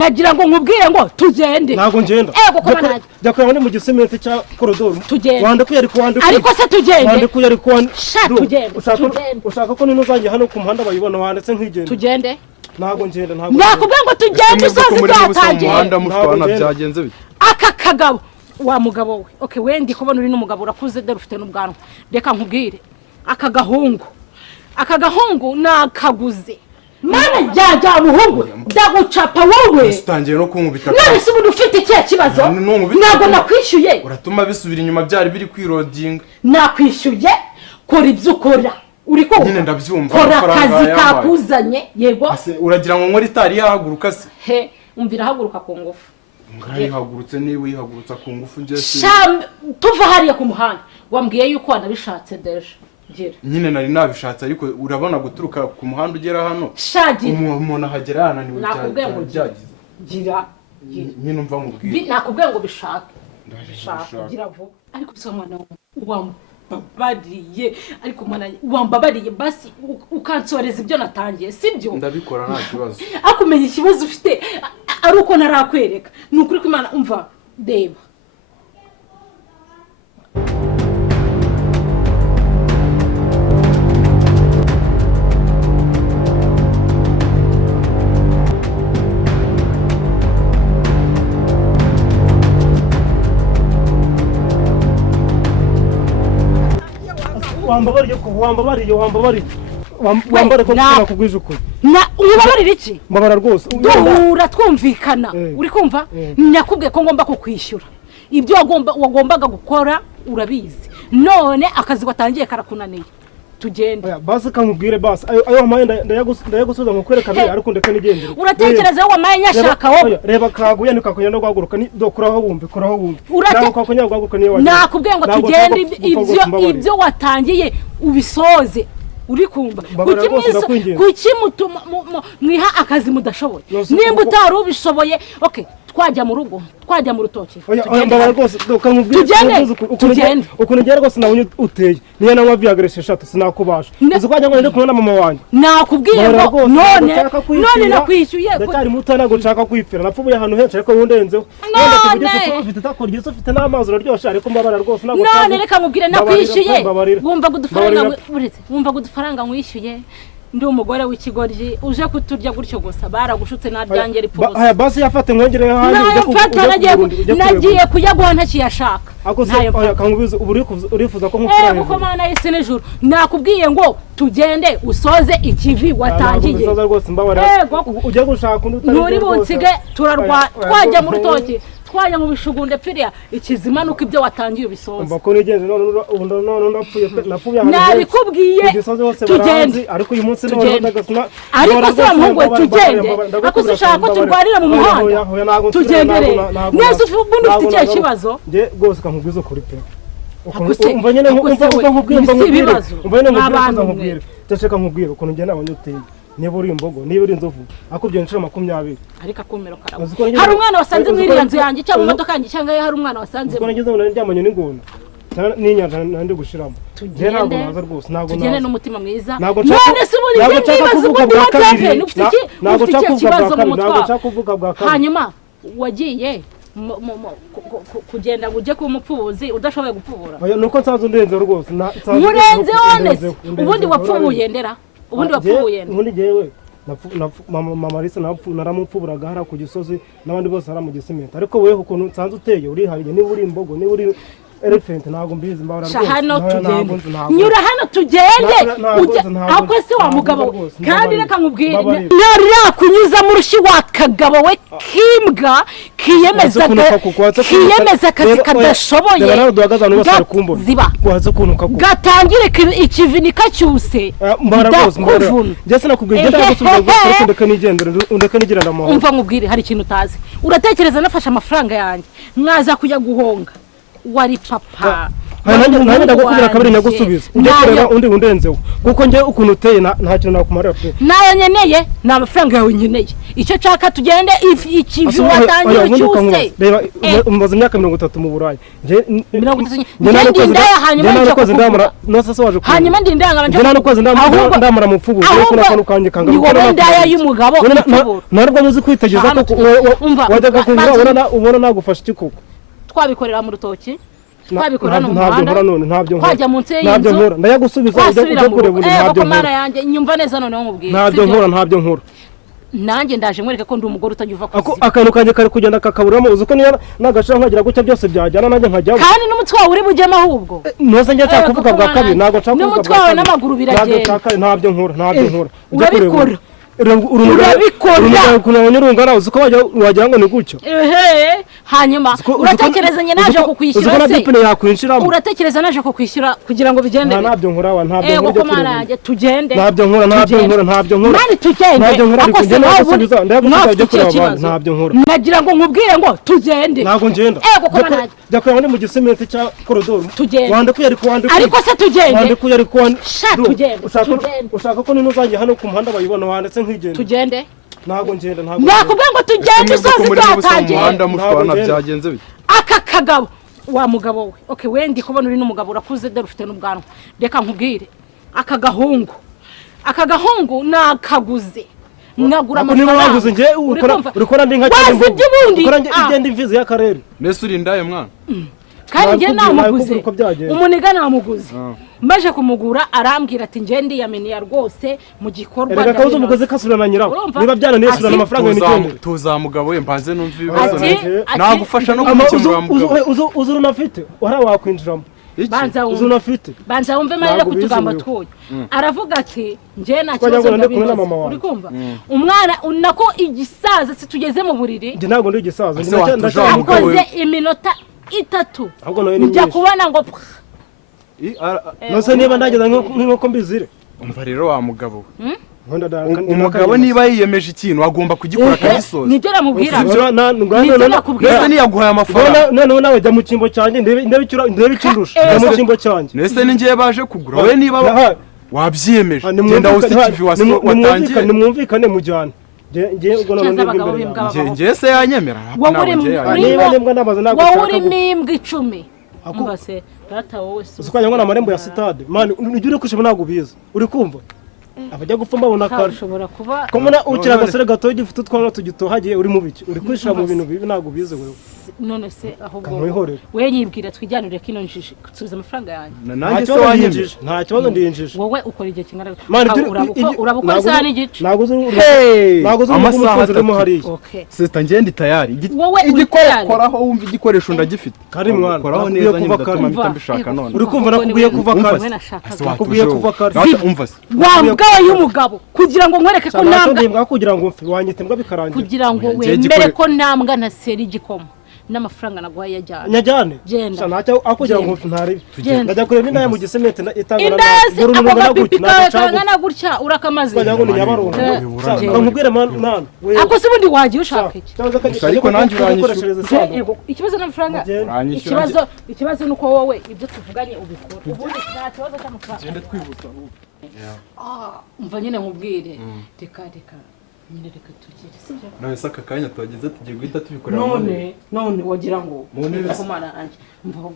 Nagira ngo nkubwire ngo tugende. Ntago ngenda. Jakora ndi mu gisemete cya korodoro. Wande ko yari kwandika. Ariko se tugende. Wande ko yari kwandika. Tugende. Ushaka ko nino zanjye hano ku muhanda bayibona wanditse nk'igenda. Tugende. Ntago ngenda Nakubwiye ngo tugende isozi byatangiye. Muhanda mushwana byagenze bite? Aka kagabo wa mugabo we. Okay, wendi kubona uri n'umugabo urakuze de rufite n'ubwanwa. Reka nkubwire. Aka gahungu nakaguze. Mana jya muhungu ndagucapa wowe. Ustangiye no kunkubita. None se ubu ufite iki kibazo? Ntabwo nakwishyuye. Uratuma bisubira inyuma byari biri kwirodinga. Nakwishyuye kora ibyo ukora. Uri ko nyine ndabyumva kora akazi kakuzanye yego. Uragira ngo nkora itari yahaguruka se? He umvira haguruka ku ngufu. Ngayihagurutse niwe yihagurutsa ku ngufu ngese. Tuva hariya ku muhanda wambwiye yuko wanabishatse deje. Nyine nari nabishatse ariko urabona guturuka ku muhanda ugera hano umuntu ahagera yananiwe byagize gira nyine umva nkubwira nakubwiye ngo bishaka gira vuba ariko bisa mwana wambabariye ariko mwana wambabariye basi ukansoreza ibyo natangiye sibyo ndabikora nta kibazo akumenya ikibazo ufite ari uko narakwereka nukuri ko Imana umva deba wambabariye ko nakugwije ukuri ubabarira iki mbabara rwose duhura twumvikana uri kumva nyakubwiye ko ngomba kukwishyura ibyo wagombaga gukora urabizi none akazi watangiye karakunaniye tugende basi kamubwire basi ayo maye ndayagusubiza mu kwerekana ariko ndeka nigendere uratekereza wo maye nyashaka wowe reba kaguye nikakunya no guhaguruka ni dokuraho wumve naho kakunya guhaguruka niyo waje nakubwiye ngo tugende ibyo watangiye ubisoze uri kumva kuki mutuma mwiha akazi mudashoboye nimba utari ubishoboye okay twajya mu rugo twajya mu rutoki tugende ukuntu ngera rwose nabonye uteye niyo nanywa viagreshe 3 sinakubasha uzi kwajya ngo ndi kumwe na mama wanjye nakubwiye ngo none nakwishyuye ndakari muto ntago nshaka kwipfira napfubuye ahantu henshi ariko wundenzeho ufite takora giso ufite n'amazi uraryoshye ariko mbabara rwose none reka nkubwire nakwishyuye wumva gudufaranga nkwishyuye ndi umugore w'ikigoryi uje kuturya gutyo gusa baragushutse naryange ripose aya basi yafate mwongereho handi nagiye kuyaguha ntakiyashaka aya kangubize urifuza ko nkufura kuko mana yise n'ijuru nakubwiye ngo tugende usoze ikivi watangiye ujye gushaka nturi bunsige turarwa twajya mu rutoki twajya mu bishugunde pfiriya ikizima nuko ibyo watangiye ubisoza mbako nigenze none napfuye nabikubwiye tugende ariko uyu munsi ariko se bamuhungu tugende ako ushaka ko turwarira mu muhanda tugende rero neza ubundi ufite ikihe kibazo nge rwose kankubwiza ukuri pe umva nyine nkubwire ndashaka nkubwire ukuntu ngenda nabonye uteye niba uri imbogo niba uri inzovu akubye inshuro 20 ariko akumero karawe hari umwana wasanze mwiriya nzu yanjye cyangwa imodoka yanjye cyangwa hari umwana wasanze ko nageze ngo ndyamanye n'ingona n'inyanja nandi gushiramo je ntabwo naza rwose ntabwo tugende n'umutima mwiza none se ubundi nibaza ubundi watave nufite kuvuga bwa kabiri hanyuma wagiye kugenda uje ku mupfubuzi udashoboye gupfubura nuko nsanze undenze rwose murenze honest ubundi wapfubuye ndera ubundi wapfubuye ubundi jewe mama Marisa naramupfuburaga hara ku gisozi n'abandi bose hara mu gisementa ariko wewe ukuntu nsanze uteye uri hariye niba uri imbogo niba uri elephant ntago mbizi mbara rwose hano tugende nyura hano tugende ako se wa mugabo kandi reka nkubwire nari kunyuza mu rushi wa kagabo we kimbwa kiyemeza akazi kadashoboye ziba gatangire ikivinika cyuse ndakuvuna ndetse nakubwiye ndagusubira ndeka nigendera ndamahoro umva nkubwire hari ikintu utazi uratekereza nafashe amafaranga yanjye mwaza kujya guhonga wari papa nanjye ndagukubira kabiri nyagusubiza ujye kureba undi undenzeho kuko njye ukuntu uteye nta kintu nakumarira pe nayo nyeneye ni amafaranga yawe nyeneye icyo nshaka tugende ikivi watangiye cyose reba umaze imyaka 30 mu Burayi njye ndindaya hanyuma ndindaya ndamara mu mfubu ariko nakano kanje kanga gukora ndaya y'umugabo narwo muzi kwitegeza ko wajyaga kugira ubona nagufasha ikikuko twabikorera mu rutoki twabikora no ntabyo kwajya munsi y'inzu ndayagusubiza ujye kureba undi ntabyo nkora yanjye nyumva neza none nkubwiye ntabyo nkora nanjye ndaje mwereke ko ndi umugore utajya uva ku akantu kanje kari kugenda kakaburamo uzi ko niyo nagashira nkagira gutya byose byajyana nanjye nkajyaho kandi n'umutwe wawe uri bujyemo ahubwo nose njye cyakuvuga bwa kabiri nago cyakuvuga n'umutwe wawe n'amaguru biragenda ntabyo nkora urabikora urabikora kunanyurungana uzi ko wagira ngo ni gutyo hanyuma uratekereza nye naje kukwishyura se dipine yakwinshiramo uratekereza naje kukwishyura kugira ngo bigende ntabyo nkora ntabyo nkora kumara tugende ntabyo nkora mani tugende ako se ntabyo nkora nagira ngo nkubwire ngo tugende ntabwo ngenda jya kureba ndi mu gisementi cya korodoro wande ko yari kuwande ariko se tugende wande ko yari kuwande tugende ushaka ko nino zanjye hano ku muhanda bayibona wandetse tugende ntago ngenda nakubwiye ngo tugende usoze twatangiye umuhanda mushwana byagenze bite aka kagabo wa mugabo we okay wendi kubona uri n'umugabo urakuze de rufite n'ubwanwa reka nkubwire aka gahungu nakaguze nagura amafaranga waguze nje urikora ndi nka cyane ukora igenda imvizi y'akarere nese uri ndaye mwana kandi nge namuguze umuniga namuguze maje kumugura arambwira ati nge ndiyameniya rwose mu gikorwa reka kauze umugoze kasura na nyirawo niba byana nesura amafaranga y'initende tuzamugabo we mbanze numva ibibazo nagufasha no kumukemura mugabo uzuru nafite wara wakwinjiramo banza wumve marira kutugamba twoyo aravuga ati nje nta kibazo ndabizi uri kumva umwana nako igisaza situgeze mu buriri nje nago ndi igisaza ndakoze iminota 3 njya kubona ngo nose niba ndageza nk'uko mbizire umva rero wa mugabo umugabo niba yiyemeje ikintu agomba kugikora akagisoza nibyo namubwira nese niyaguhaye amafaranga none nawe jya mu cyimbo cyanjye ndebe ikindusha mu cyimbo cyanjye nese ningiye baje kugura we niba wabyiyemeje genda usikivi watangiye nimwumvikane mujyane ngiye se yanyemera wowe urimo imbwa 10 umva se data wowe usukanya ngo namarembo ya stade man ujye uri kushima nago biza uri kumva abajya gupfa mbabona kare ushobora kuba komuna ukira gasore gato gifite utwana tugitohagiye uri mu biki uri kwishira mu bintu bibi nago bize wewe none se ahubwo we nyibwira twijyanire kino njije kusubiza amafaranga yanjye nanjye se wanyinjije nta kibazo ndinjije wowe ukora igihe kingana urabukora sana n'igice nago amasaha arimo hariye sister ngende tayari igikoraho wumva igikoresho ndagifite kari mwana koraho neza nyine ndatuma mbishaka none uri kumva nakubwiye kuva kare nakubwiye kuva kare umva se wambwaye y'umugabo kugira ngo nkwereke ko nambwa kugira ngo wanyite mbwa bikarangira kugira ngo wembere ko nambwa na seri igikoma n'amafaranga naguhaye yajyana nyajyane genda ntacyo akugira ngo ntari ndajya kureba indaya mu gisementi itangana na gutya urakamaze kugira ngo nyabarongo nkubwire man ako se bundi wagiye ushaka iki ariko nanjye uranyishyura ikibazo n'amafaranga ikibazo nuko wowe ibyo tuvuganye ubikora ubundi nta kibazo cy'amafaranga gende twibuta umva nyine nkubwire reka nyine reka tugire sibyo nawe saka kanya twageze tugiye guhita tubikorera none wagira ngo mu ntebe komana anje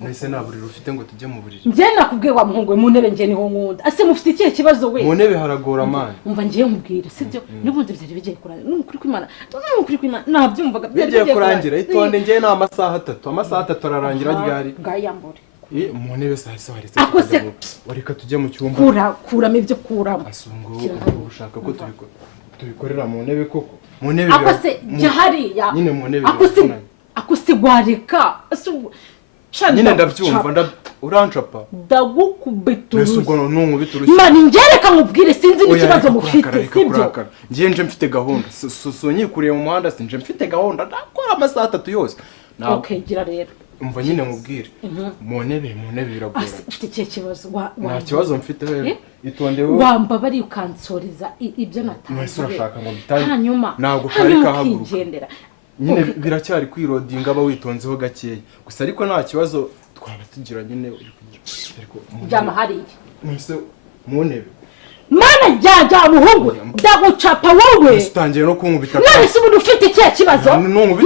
nese nta buriro ufite ngo tujye mu buriro njye nakubwiye wa muhungu mu ntebe njye niho nkunda ase mufite ikihe kibazo we mu ntebe haragora mani umva ngiye nkubwire sibyo n'ubundi byari bigiye kurangira n'ukuri kw'Imana nabyumvaga bigiye kurangira itonde njye na amasaha 3 ararangira ryari ngayambure mu ntebe se waretse wareka tujye mu cyumba kuramo ibyo kuramo asungo ushaka ko tubikorera mu ntebe koko mu ntebe akose jya hariya nyine mu ntebe akusigwareka nyine ndabyumva urancapa ndagukubita mbese ubwo nunkubita urushyi mani ngereka nkubwire sinzi n'ikibazo mufite sibyo ngiye nje mfite gahunda so nyikuriye mu muhanda sinje mfite gahunda ndakora amasaha 3 yose okay gira rero umva nyine nkubwire mu ntebe biragora ufite ikihe kibazo nta kibazo mfite rero itondewe wamba bari ukansoreza ibyo natanze urashaka ngo bitange hanyuma ntabwo kari kahaguruka nyine biracyari kwirodinga aba witonzeho gakeya gusa ariko nta kibazo twaba tugira nyine ariko jama hariya mwese mu ntebe mana jya muhungu ndagucapa wowe utangiye no kunkubita none se umuntu ufite ikihe kibazo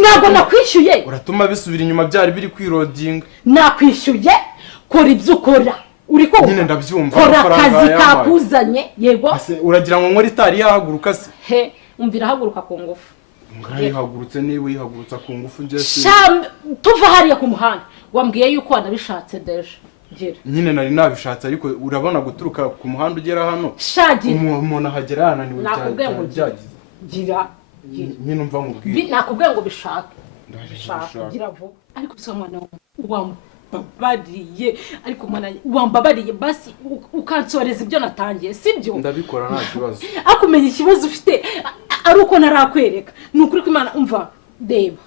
ntabwo nakwishyuye uratuma bisubira inyuma byari biri kwirodinga nakwishyuye kora ibyo ukora uri ko nyine ndabyumva kora akazi kakuzanye yego uragira ngo nkore itari yahaguruka se he umvira haguruka ku ngufu ngahagurutse niba uyihagurutsa ku ngufu njye tuva hariya ku muhanda wambwiye yuko wanabishatse deje nyine nari nabishatse ariko urabona guturuka ku muhanda ugera hano umuntu ahagera yananiwe byagize gira nyine umva nkubwire nakubwiye ngo bishake gira vuba ariko bisa mwana wambabariye ariko mwana wambabariye basi ukansoreza ibyo natangiye sibyo ndabikora nta kibazo akumenya ikibazo ufite ari uko narakwereka ni ukuri ko Imana umva reba